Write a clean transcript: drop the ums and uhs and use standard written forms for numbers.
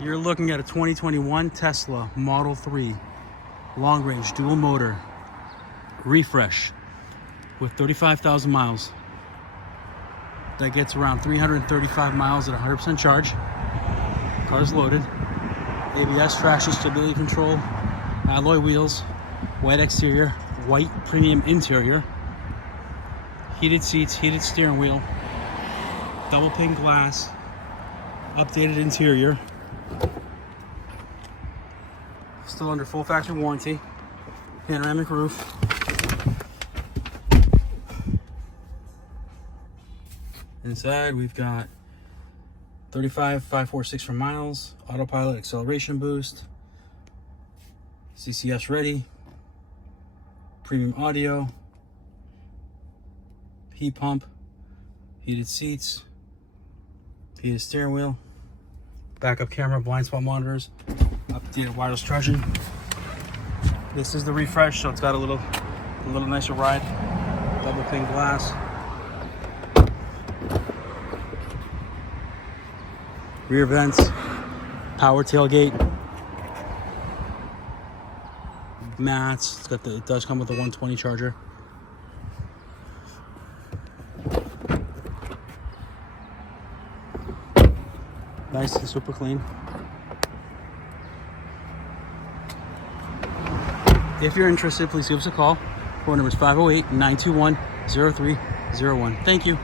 You're looking at a 2021 Tesla Model 3 long range dual motor refresh with 35,000 miles. That gets around 335 miles at 100% charge. Car's loaded. ABS, traction stability control, alloy wheels, white exterior, white premium interior, heated seats, heated steering wheel, double pane glass, updated interior. Still under full factory warranty. Panoramic roof. Inside we've got 35,546 for miles, autopilot, acceleration boost, CCS ready, premium audio, heat pump, heated seats, heated steering wheel, backup camera, blind spot monitors, updated wireless charging. This is the refresh, so it's got a little nicer ride. Double pane glass. Rear vents, power tailgate, mats. It does come with a 120 charger. Nice and super clean. If you're interested, please give us a call. Phone number is 508-921-0301. Thank you.